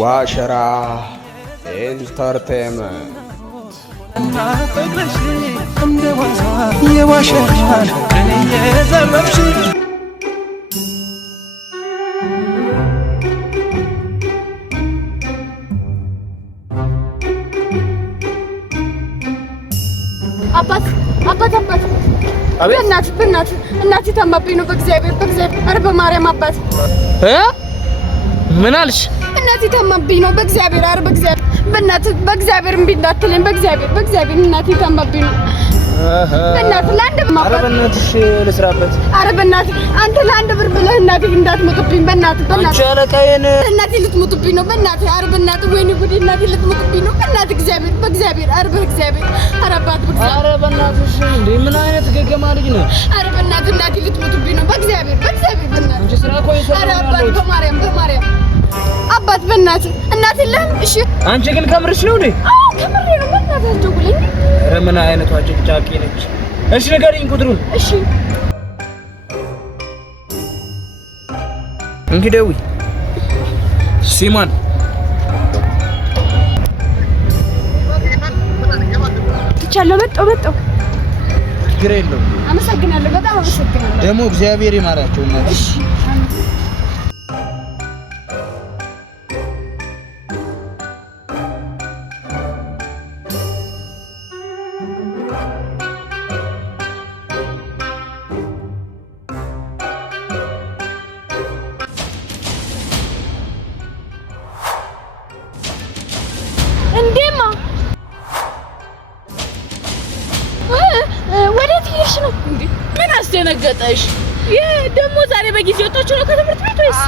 ዋሸራ ኢንተርቴይንመንት አባት እናቴ ታማብኝ ነው። በእግዚአብሔር ኧረ በማርያም አባት ምን አልሽ? እናቴ ታማብኝ ነው። በእግዚአብሔር ኧረ በእግዚአብሔር እምቢ እንዳትለኝ። በእግዚአብሔር እናቴ ታማብኝ ነው። ኧረ በእናትሽ ልስራበት። ኧረ በእናትህ አንተ ለአንድ ብር ብለህ እናቴ እንዳትሞትብኝ። በእናትህ አንቺ አለቃዬን እናቴ ልትሞትብኝ ነው። በእናትህ ኧረ በእናትህ ወይኔ ጉዴ እናቴ ልትሞትብኝ ነው። በእናትህ በእግዚአብሔር ኧረ በእግዚአብሔር ኧረ አባት ኧረ በእናትሽ እንዴ ምን አይነት ገገማ ልጅ ነው? ኧረ በእናትህ እናቴ ልትሞትብኝ ነው። በእግዚአብሔር በእናትህ አንቺ ስራ እኮ ኧረ አባት በማርያም አባት በእናትህ እናቴ የለህም? እሺ አንቺ ግን ከምርሽ ነው እንዴ? አዎ ከምሬ ነው። በእናትህ አትደውለኝ። ኧረ ምን አይነቷ ጭቅጫቂ ነች? እሺ ንገሪኝ ቁጥሩን። እሺ እንግዲህ ደውይ። ሲማን ትቻለሁ። መጣሁ። ችግር የለውም። አመሰግናለሁ። በጣም አመሰግናለሁ። ደግሞ እግዚአብሔር ይማራቸው እናት። እሺ እንዴማ ወዴት ሄድሽ ነው እንዴ? ምን አስደነገጠሽ? ደግሞ ዛሬ በጊዜ ወጣችሁ ነው ከትምህርት ቤት ወይስ?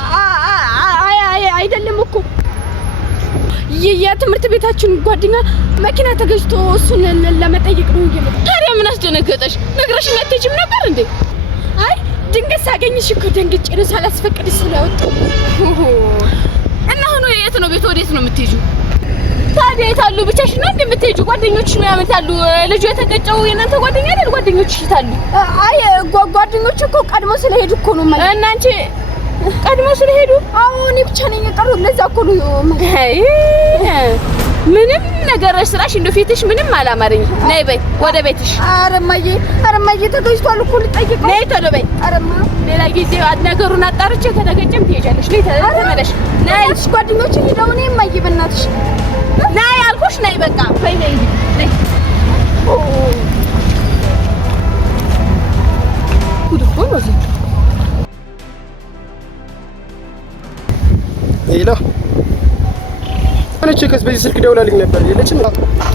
አይደለም እኮ የትምህርት ቤታችን ጓደኛ መኪና ተገዝቶ እሱን ለመጠየቅ ነው እየመጣ። ታዲያ ምን አስደነገጠሽ? ነግረሽኝ አትሄጂም ነበር እንዴ? አይ ድንገት ሳገኝሽ እኮ ደንግጬ ነው ሳላስፈቅድሽ ስለወጣሁ። እና አሁን የት ነው ቤት? ወዴት ነው የምትሄጂው? ታዲያ የታሉ? ብቻሽን ነው እንደምትሄጂው? ጓደኞችሽ ምናምን ታሉ? ልጁ የተቀጨው የእናንተ ጓደኛ አይደል? ጓደኞችሽ ታሉ? አይ ጓደኞቹ እኮ ቀድሞ ስለሄዱ እኮ ነው ማለት። እና አንቺ ቀድሞ ስለሄዱ? አዎ እኔ ብቻ ነኝ የቀረው። ለዛ እኮ ነው። ምንም ነገር ስራሽ እንደው ፊትሽ ምንም አላማረኝ። ነይ በይ ወደ ቤትሽ። ኧረ እማዬ ተገዝቷል እኮ ልጠይቀው። ነይ ቶሎ በይ። ኧረ እማ ሌላ ጊዜ ነገሩን አጣርቼ ከተገጨም ትሄጃለሽ። ነይ ተመለሽ። ነይ ጓደኞቼ ሄደው እኔ እማዬ በእናትሽ ነይ አልኩሽ። ነይ በቃ በይ ነይ። ጉድ እኮ ነው። ሄሎ አንቺ ከስ በዚህ ስልክ ደውላልኝ ነበር የለችም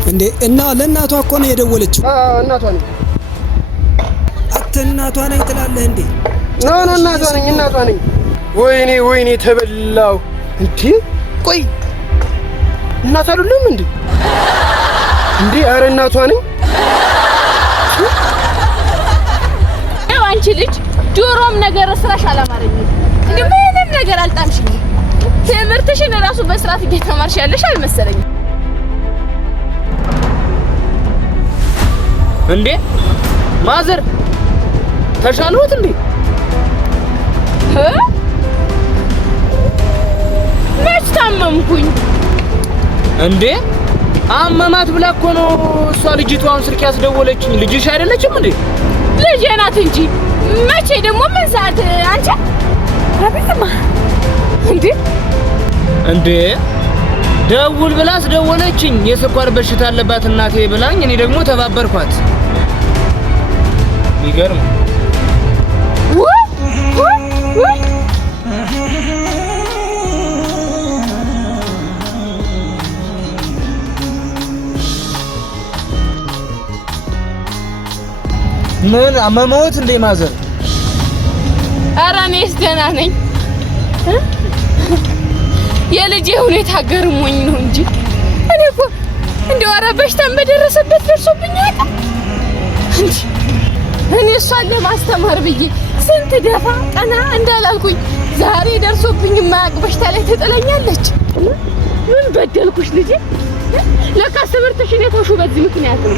እንዴ? እና ለእናቷ እኮ ነው የደወለችው። እናቷ ነኝ። እናቷ ነኝ ትላለህ እንዴ? ኖ እናቷ ነኝ። ወይኔ ተበላው እንዴ! ቆይ እናት አይደለም እንዴ? ኧረ እናቷ ነኝ። አንቺ ልጅ ዶሮም ነገር ስራሽ አላማረኝም። እንዴ ምንም ነገር አልጣምሽኝ። ትምህርትሽን ራሱ በስርዓት እየተማርሽ ያለሽ አልመሰለኝም። እንዴ ማዘር ተሻለዎት እንዴ? መች ታመምኩኝ እንዴ? አመማት ብላ እኮ ነው እሷ ልጅቷን ስልክ ያስደወለችኝ። ልጅሽ አይደለችም እንዴ? ልጄ ናት እንጂ መቼ ደግሞ ምን ሰዓት? አንቺ አቤትማ እንዴ ደውል ብላ አስደወለችኝ። የስኳር በሽታ አለባት እናቴ ብላኝ እኔ ደግሞ ተባበርኳት። ይገርም። ምን አመመዎት እንዴ ማዘር? ኧረ እኔስ ደህና ነኝ። የልጄ ሁኔታ ገርሞኝ ነው እንጂ እኔ እኮ እንደው ኧረ በሽታም በደረሰበት ደርሶብኝ አያውቅም። እኔ እሷን ለማስተማር ብዬ ስንት ደፋ ቀና እንዳላልኩኝ ዛሬ ደርሶብኝ የማያውቅ በሽታ ላይ ትጥለኛለች። ምን በደልኩሽ ልጄ? ለካ ትምህርትሽን የተውሽው በዚህ ምክንያት ነው።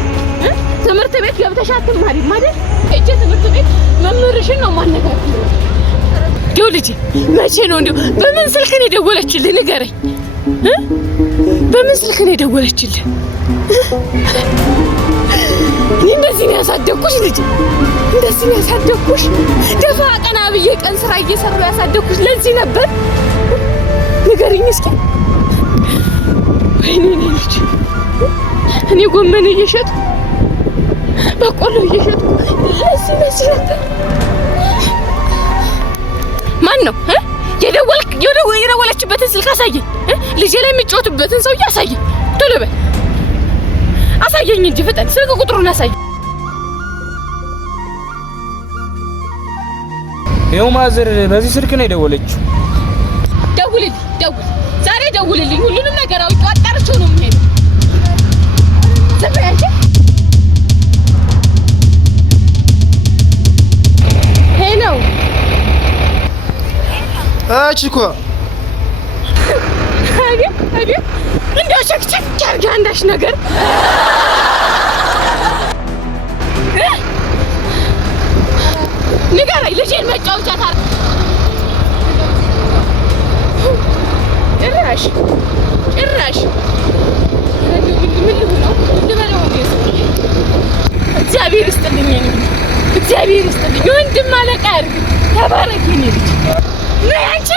ትምህርት ቤት ገብተሽ አትማሪም አይደል? እጄ ትምህርት ቤት መምህርሽን ነው ማነጋገር። ልጄ መቼ ነው እንደው በምን ስልክ ነው የደወለችልህ? ንገረኝ። በምን ስልክ ነው የደወለችልህ? እኔ እንደዚህ ነው ያሳደግኩሽ ልጅ፣ እንደዚህ ነው ያሳደግኩሽ። ደፋ ቀና ብዬ ቀን ስራ እየሰራሁ ያሳደግኩሽ ለዚህ ነበር? ንገሪኝ እስኪ። ወይኔ ልጅ፣ እኔ ጎመን እየሸጥኩ በቆሎ እየሸጥኩ ለዚህ ነበር። ማን ነው የደወለችበትን ስልክ አሳየኝ። ልጄ ላይ የሚጫወትበትን ሰውዬ አሳየኝ። ቶሎ በል አሳየኝ እንጂ ፍጠን። ስልክ ቁጥሩን አሳየኝ። ይኸው ማዘር በዚህ ስልክ ነው የደወለችው። ደውልልኝ፣ ዛሬ ደውልልኝ። ሁሉንም ነገር አጣርቼው ነው የምሄደው። ዝም በይ አንቺ። ሄሎ እኮ አቤት እንደው ቸክቸክ ያርጋ አንዳች ነገር ንገረኝ። ልጄን መጫወቻ ታርግ ጭራሽ ምን ልሁነው ልበለው? እግዚአብሔር ይስጥልኝ፣ እግዚአብሔር ይስጥልኝ። ወንድም አለቃ ያርግ። ተባረኪ ልጅ ነይ አንቺ